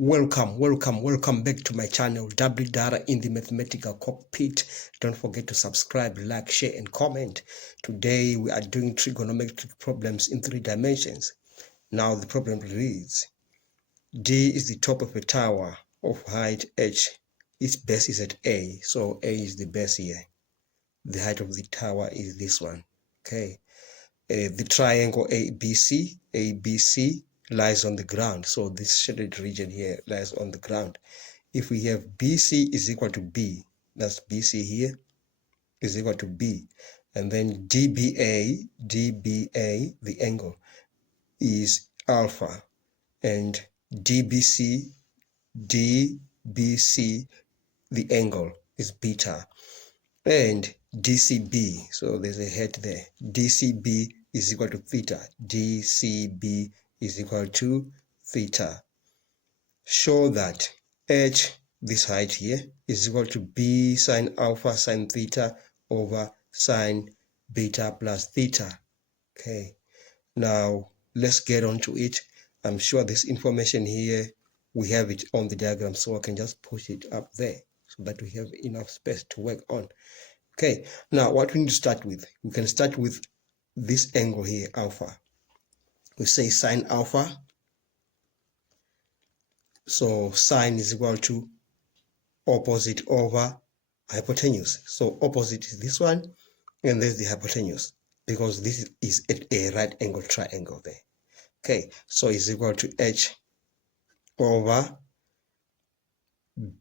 Welcome back to my channel, W Data in the Mathematical Cockpit. Don't forget to subscribe, like, share, and comment. Today we are doing trigonometric problems in 3 dimensions. Now the problem reads: D is the top of a tower of height h. Its base is at A, so A is the base here. The height of the tower is this one. Okay. The triangle ABC lies on the ground. So this shaded region here lies on the ground. If we have BC is equal to B, that's BC here, is equal to B. And then DBA, the angle, is alpha. And DBC, the angle is beta. And DCB, so there's a head there, DCB is equal to theta. DCB is equal to theta. Show that h, this height here, is equal to b sine alpha sine theta over sine beta plus theta. Okay, now let's get on to it. I'm sure this information here, we have it on the diagram, so I can just push it up there so that we have enough space to work on. Okay, now what we need to start with, we can start with this angle here, alpha. We say sine alpha, so sine is equal to opposite over hypotenuse. So opposite is this one, and there's the hypotenuse, because this is at a right angle triangle there. Okay, so it's equal to h over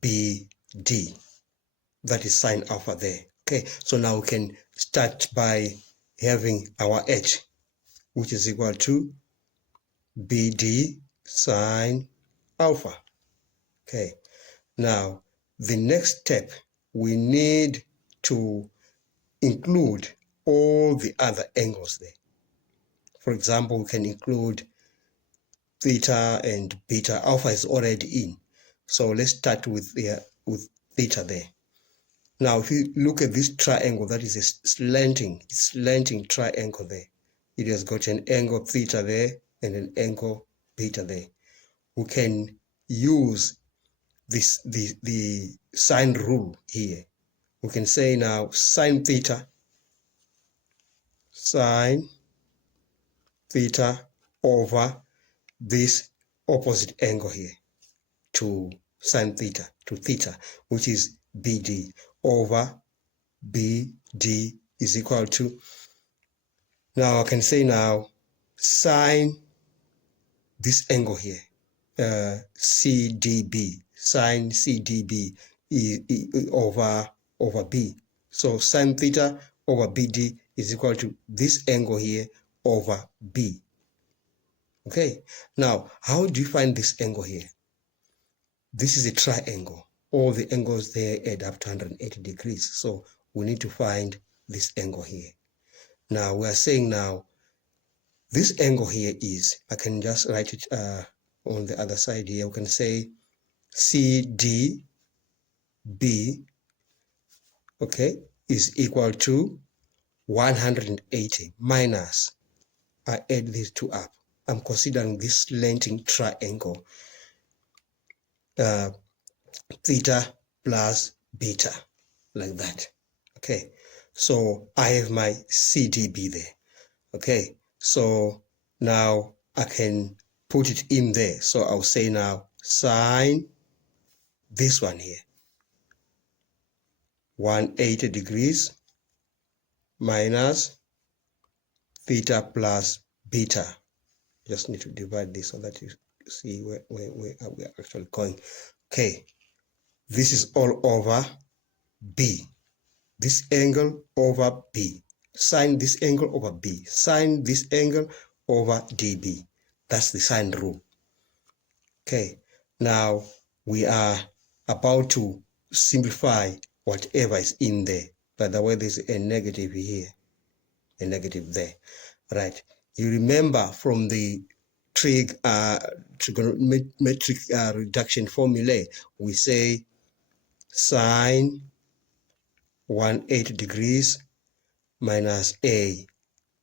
bd. That is sine alpha there. Okay, so now we can start by having our h, which is equal to bd sine alpha. Okay, now the next step, we need to include all the other angles there. For example, we can include theta and beta. Alpha is already in, so let's start with theta there. Now, if you look at this triangle, that is a slanting triangle there. It has got an angle theta there and an angle beta there. We can use this the sine rule here. We can say now sine theta over this opposite angle here to sine theta, to theta, which is BD, over BD is equal to, now I can say now sine this angle here, CDB, sine CDB over B. So sine theta over BD is equal to this angle here over B. Okay, now how do you find this angle here? This is a triangle. All the angles there add up to 180 degrees. So we need to find this angle here. Now we are saying now this angle here is, I can just write it on the other side here. We can say CDB, okay, is equal to 180 minus, I add these two up. I'm considering this slanting triangle, theta plus beta, like that. Okay, so I have my CDB there. Okay, so now I can put it in there. So I'll say now sine this one here, 180 degrees minus theta plus beta. Just need to divide this so that you see where we are actually going. Okay, this is all over B. This angle over B. Sine this angle over B. Sine this angle over DB. That's the sine rule. Okay, now we are about to simplify whatever is in there. By the way, there's a negative here, a negative there. Right. You remember from the trigonometric reduction formulae, we say sine 180 degrees minus A,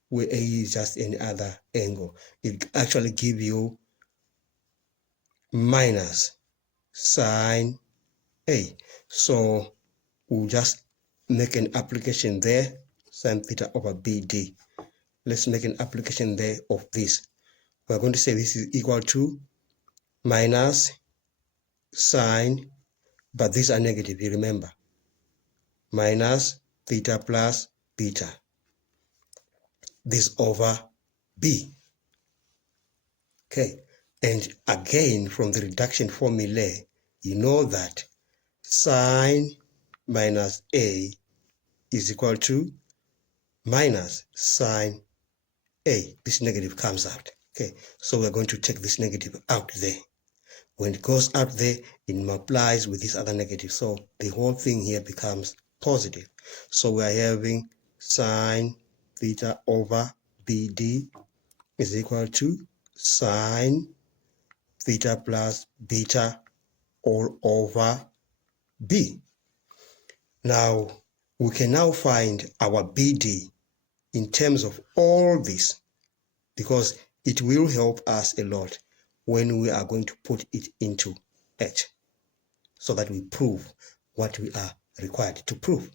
where A is just any other angle. It actually gives you minus sine A. So we'll just make an application there, sine theta over BD. Let's make an application there of this. We're going to say this is equal to minus sine, but these are negative, you remember, minus theta plus beta, this over B. Okay, and again from the reduction formula, you know that sine minus A is equal to minus sine A. This negative comes out. Okay, so we're going to take this negative out there. When it goes out there, it multiplies with this other negative. So the whole thing here becomes positive. So we are having sine theta over BD is equal to sine theta plus beta all over B. Now, we can now find our BD in terms of all this, because it will help us a lot when we are going to put it into H, so that we prove what we are required to prove.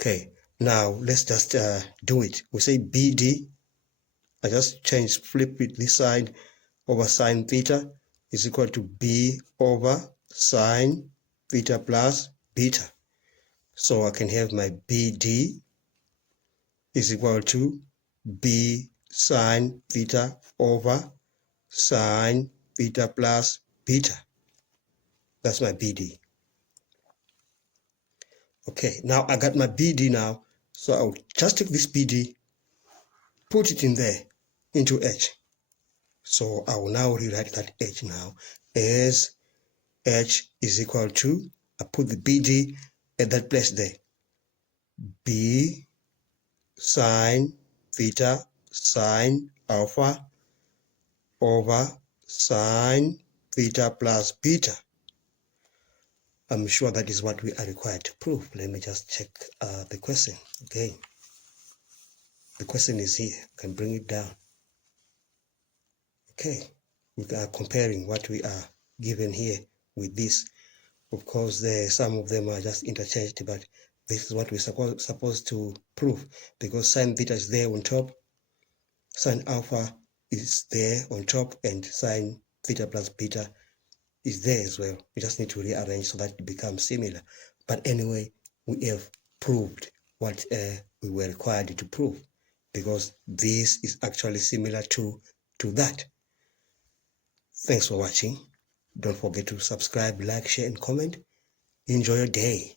Okay, now let's just do it. We say BD, I just flip it this side, over sine theta is equal to B over sine theta plus beta. So I can have my BD is equal to B sine theta over sine theta plus beta. That's my BD. Okay, now I got my BD now, so I'll just take this BD, put it in there, into H. So I will now rewrite that H now as H is equal to, I put the BD at that place there, B sine theta sine alpha over sine theta plus beta. I'm sure that is what we are required to prove. Let me just check the question again. The question is here. I can bring it down. Okay, we are comparing what we are given here with this. Of course, some of them are just interchanged, but this is what we're supposed to prove, because sine theta is there on top, sine alpha is there on top, and sine theta plus beta is there as well. We just need to rearrange so that it becomes similar. But anyway, we have proved what we were required to prove, because this is actually similar to that. Thanks for watching. Don't forget to subscribe, like, share, and comment. Enjoy your day.